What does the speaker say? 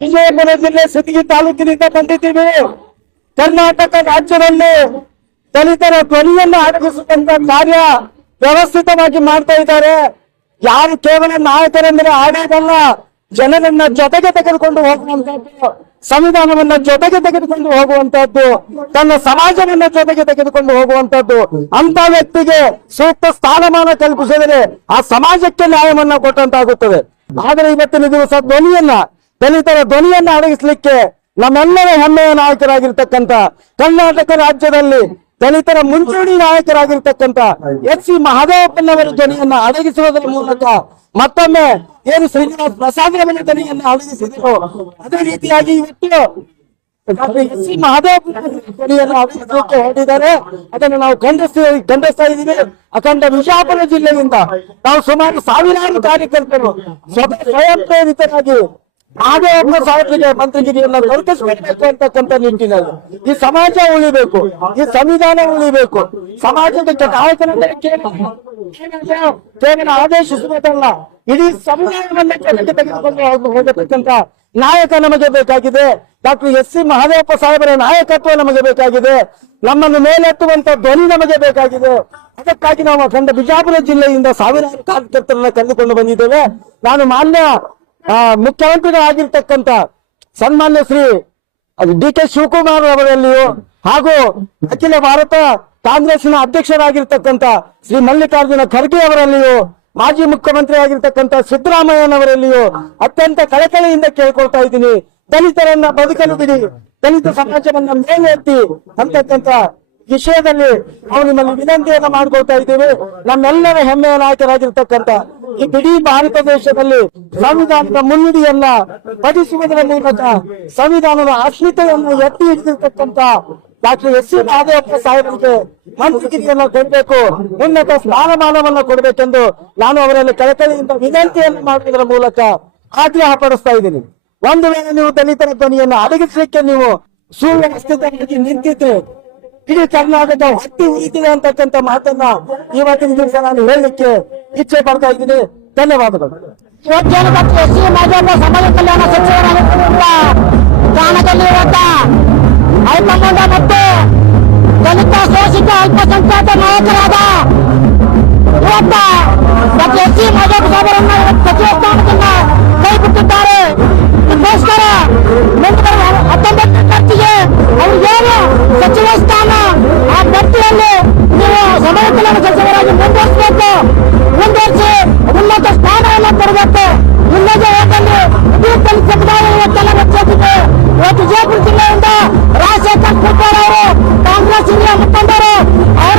ವಿಜಯಪುರ ಜಿಲ್ಲೆ ಸಿದ್ಗಿ ತಾಲೂಕಿನಿಂದ ಬಂದಿದ್ದೀವಿ. ಕರ್ನಾಟಕ ರಾಜ್ಯದಲ್ಲಿ ದಲಿತರ ಧ್ವನಿಯನ್ನು ಅಡಗಿಸುವಂತ ಕಾರ್ಯ ವ್ಯವಸ್ಥಿತವಾಗಿ ಮಾಡ್ತಾ ಇದ್ದಾರೆ. ಯಾರು ಕೇವಲ ನಾಯಕರೆಂದರೆ ಆಡೋದಲ್ಲ, ಜನರನ್ನ ಜೊತೆಗೆ ತೆಗೆದುಕೊಂಡು ಹೋಗುವಂತದ್ದು, ಸಂವಿಧಾನವನ್ನ ಜೊತೆಗೆ ತೆಗೆದುಕೊಂಡು ಹೋಗುವಂತದ್ದು, ತನ್ನ ಸಮಾಜವನ್ನ ಜೊತೆಗೆ ತೆಗೆದುಕೊಂಡು ಹೋಗುವಂತದ್ದು. ಅಂತ ವ್ಯಕ್ತಿಗೆ ಸೂಕ್ತ ಸ್ಥಾನಮಾನ ಕಲ್ಪಿಸಿದರೆ ಆ ಸಮಾಜಕ್ಕೆ ನ್ಯಾಯವನ್ನ ಕೊಟ್ಟಂತಾಗುತ್ತದೆ. ಆದರೆ ಇವತ್ತಿನ ದಿವಸ ದಲಿತರ ಧ್ವನಿಯನ್ನ ಅಡಗಿಸ್ಲಿಕ್ಕೆ ನಮ್ಮೆಲ್ಲರ ಹೆಮ್ಮೆಯ ನಾಯಕರಾಗಿರ್ತಕ್ಕಂಥ ಕರ್ನಾಟಕ ರಾಜ್ಯದಲ್ಲಿ ದಲಿತರ ಮುಂಚೂಣಿ ನಾಯಕರಾಗಿರ್ತಕ್ಕಂಥ ಎಚ್ ಸಿ ಮಹದೇವಪ್ಪನವರ ಧ್ವನಿಯನ್ನ ಅಡಗಿಸುವುದರ ಮೂಲಕ ಮತ್ತೊಮ್ಮೆ ಏನು ಶ್ರೀನಿವಾಸ್ ಪ್ರಸಾದ್ ಅವರ ಧ್ವನಿಯನ್ನ ಅಡಗಿಸಿದರು, ಅದೇ ರೀತಿಯಾಗಿ ಇವತ್ತು ಡಾಕ್ಟರ್ ಎಚ್ ಸಿ ಮಹದೇವಪ್ಪನವರ ಧ್ವನಿಯನ್ನು ಅಡಗಿಸಲಿಕ್ಕೆ ಹೊರಟಿದ್ದಾರೆ. ಅದನ್ನು ನಾವು ಖಂಡಿಸ್ತಾ ಇದ್ದೀವಿ. ಅಖಂಡ ವಿಜಯಪುರ ಜಿಲ್ಲೆಯಿಂದ ನಾವು ಸುಮಾರು ಸಾವಿರಾರು ಕಾರ್ಯಕರ್ತರು ಸ್ವಯಂ ಪ್ರೇರಿತರಾಗಿ ಮಹದೇವಪ್ಪ ಸಾಹೇಬರಿಗೆ ಮಂತ್ರಿಗಿರಿಯನ್ನ ದೊರಕಿಸಬೇಕು ಅಂತಕ್ಕಂಥ ನಿಟ್ಟಿನಲ್ಲಿ ಈ ಸಮಾಜ ಉಳಿಬೇಕು, ಈ ಸಂವಿಧಾನ ಉಳಿಬೇಕು. ಸಮಾಜದ ನಾಯಕನಂದರೆ ಕೇವಲ ಆದೇಶಿಸುವುದಲ್ಲ, ಇಡೀ ಸಂವಿಧಾನವನ್ನ ಕೆಳಗೆ ತೆಗೆದುಕೊಂಡು ಹೋಗತಕ್ಕಂಥ ನಾಯಕ ನಮಗೆ ಬೇಕಾಗಿದೆ. ಡಾಕ್ಟರ್ ಎಸ್ ಸಿ ಮಹದೇವಪ್ಪ ಸಾಹೇಬರ ನಾಯಕತ್ವ ನಮಗೆ ಬೇಕಾಗಿದೆ. ನಮ್ಮನ್ನು ಮೇಲೆತ್ತುವಂತ ಧ್ವನಿ ನಮಗೆ ಬೇಕಾಗಿದೆ. ಅದಕ್ಕಾಗಿ ನಾವು ಅಖಂಡ ಬಿಜಾಪುರ ಜಿಲ್ಲೆಯಿಂದ ಸಾವಿರಾರು ಕಾರ್ಯಕರ್ತರನ್ನ ಕರೆದುಕೊಂಡು ಬಂದಿದ್ದೇವೆ. ನಾನು ಮಾನ್ಯ ಮುಖ್ಯಮಂತ್ರಿಗಳಾಗಿರ್ತಕ್ಕಂಥ ಸನ್ಮಾನ್ಯ ಶ್ರೀ ಡಿ.ಕೆ. ಶಿವಕುಮಾರ್ ಅವರಲ್ಲಿಯೂ ಹಾಗೂ ಅಖಿಲ ಭಾರತ ಕಾಂಗ್ರೆಸ್ನ ಅಧ್ಯಕ್ಷರಾಗಿರ್ತಕ್ಕಂಥ ಶ್ರೀ ಮಲ್ಲಿಕಾರ್ಜುನ ಖರ್ಗೆ ಅವರಲ್ಲಿಯೂ ಮಾಜಿ ಮುಖ್ಯಮಂತ್ರಿ ಆಗಿರ್ತಕ್ಕಂಥ ಸಿದ್ದರಾಮಯ್ಯನವರಲ್ಲಿಯೂ ಅತ್ಯಂತ ಕಳಕಳಿಯಿಂದ ಕೇಳ್ಕೊಳ್ತಾ ಇದ್ದೀನಿ, ದಲಿತರನ್ನ ಬದುಕಲು ಬಿಡಿ, ದಲಿತ ಸಮಾಜವನ್ನ ಮೇಲೆತ್ತಿ ಅಂತಕ್ಕಂಥ ವಿಷಯದಲ್ಲಿ ನಾವು ನಿಮ್ಮಲ್ಲಿ ವಿನಂತಿಯನ್ನ ಮಾಡ್ಕೊಳ್ತಾ ಇದ್ದೇವೆ. ನಮ್ಮೆಲ್ಲರ ಹೆಮ್ಮೆಯ ನಾಯಕರಾಗಿರ್ತಕ್ಕಂಥ ಈ ಇಡೀ ಭಾರತ ದೇಶದಲ್ಲಿ ಸಂವಿಧಾನದ ಮುನ್ನುಡಿಯನ್ನ ಪಠಿಸುವುದರ ಮೂಲಕ ಸಂವಿಧಾನದ ಅಸ್ಮಿತೆಯನ್ನು ಎತ್ತಿ ಹಿಡಿದಿರ್ತಕ್ಕಂಥ ಡಾಕ್ಟರ್ ಎಸ್ ಸಿ ಮಹದೇವಪ್ಪ ಸಾಹೇಬರಿಗೆ ಮಂತ್ರಿಗಿರಿಯನ್ನ ಕೊಡಬೇಕು, ಉನ್ನತ ಸ್ಥಾನಮಾನವನ್ನ ಕೊಡಬೇಕೆಂದು ನಾನು ಅವರಲ್ಲಿ ಕಳಕಳಿಯಿಂದ ವಿನಂತಿಯನ್ನು ಮಾಡುವುದರ ಮೂಲಕ ಆಗ್ರಹ ಪಡಿಸ್ತಾ ಇದ್ದೀನಿ. ಒಂದು ವೇಳೆ ನೀವು ದಲಿತರ ಧ್ವನಿಯನ್ನು ಅಡಗಿಸಲಿಕ್ಕೆ ನೀವು ಸುವ್ಯವಸ್ಥಿತವಾಗಿ ನಿಂತಿದ್ರೆ ಇಡೀ ಕರ್ನಾಟಕ ಹೊತ್ತಿ ಉಳಿತಿದೆ ಅಂತಕ್ಕಂಥ ಮಾತನ್ನ ಇವತ್ತಿನ ದಿವಸ ನಾನು ಹೇಳಲಿಕ್ಕೆ ಇಚ್ಛೆ ಪಡ್ತಾ ಇದ್ದೀನಿ. ಧನ್ಯವಾದಗಳು. ಸಮಾಜ ಕಲ್ಯಾಣ ಸಚಿವರಾಗಿರುವಂತ ಸ್ಥಾನದಲ್ಲಿರುವಂತ ಹೈಕಮಾಂಡ ಮತ್ತು ದಲಿತ ಶೋಷಿತ ಅಲ್ಪಸಂಖ್ಯಾತ ನಾಯಕರಾದ ಇವತ್ತ ಡಾಕ್ಟರ್ ಎಸ್ ಸಿ ಮಹದೇವಪ್ಪ ಸಾಹೇಬರನ್ನ ಸಚಿವ ಸ್ಥಾನದಿಂದ ಕೈಬಿಟ್ಟಿದ್ದಾರೆ. ಇದಕ್ಕೋಸ್ಕರ ಮುಂದಿನ 19ನೇ ಖರ್ಚಿಗೆ ಅವ್ರಿಗೇನು ಸಚಿವ ಸ್ಥಾನ ಆ ಖರ್ಚಿನಲ್ಲಿ ನೀವು ಸಮಾಜ ಕಲ್ಯಾಣ ಸಚಿವರಾಗಿ ಮುಂದುವರಿಸಿ ಉನ್ನತ ಸ್ಥಾನವನ್ನು ಕೊಡಬೇಕು. ಇಲ್ಲದೆ ಹೋದಲ್ಲಿ ದಲಿತ ಸಮುದಾಯ ಇವತ್ತೆಲ್ಲ ಹೆಚ್ಚಾಗಿದೆ. ಇವತ್ತು ವಿಜಯಪುರ ಜಿಲ್ಲೆಯಿಂದ ರಾಜಶೇಖರ್ ಕುಮಾರ್ ಅವರು ಕಾಂಗ್ರೆಸ್ ಹಿರಿಯ ಮುಖಂಡರು ಅವರ